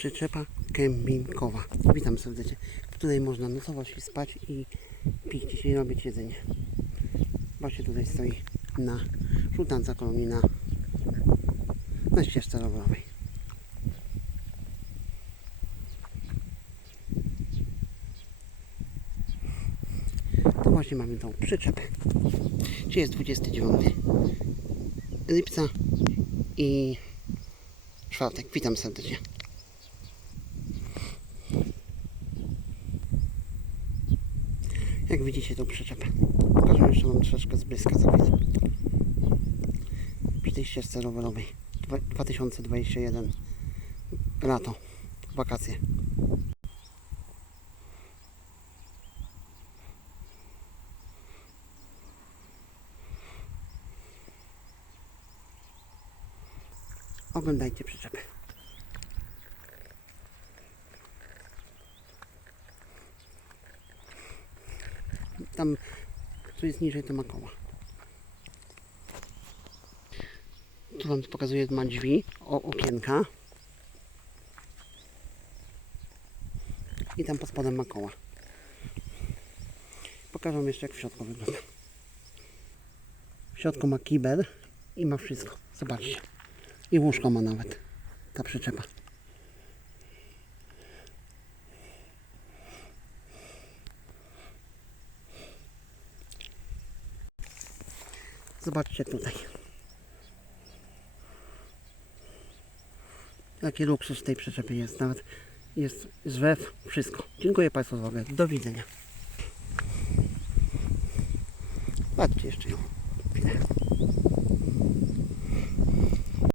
przyczepa kempingowa. Witam serdecznie. Tutaj można nocować i spać i pić dzisiaj robić jedzenie. Właśnie tutaj stoi na żółtance kolonii na, ścieżce rowerowej. To właśnie mamy tą przyczepę. Dzisiaj jest 29 lipca i czwartek. Witam serdecznie. Jak widzicie tą przyczepę. Pokażę jeszcze Wam troszeczkę z bliska za chwilę. Przy tej ścieżce rowerowej. Dwa- 2021 lato. Wakacje. Oglądajcie przyczepę. Tam, co jest niżej, to ma koła. Tu Wam pokazuję, ma drzwi, o, okienka. I tam pod spodem ma koła. Pokażę wam jeszcze, jak w środku wygląda. W środku ma kibel i ma wszystko. Zobaczcie. I łóżko ma nawet. Ta przyczepa. Zobaczcie tutaj. Jaki luksus tej przyczepie jest. Nawet jest zlew, wszystko. Dziękuję Państwu za uwagę. Do widzenia. Patrzcie jeszcze ją.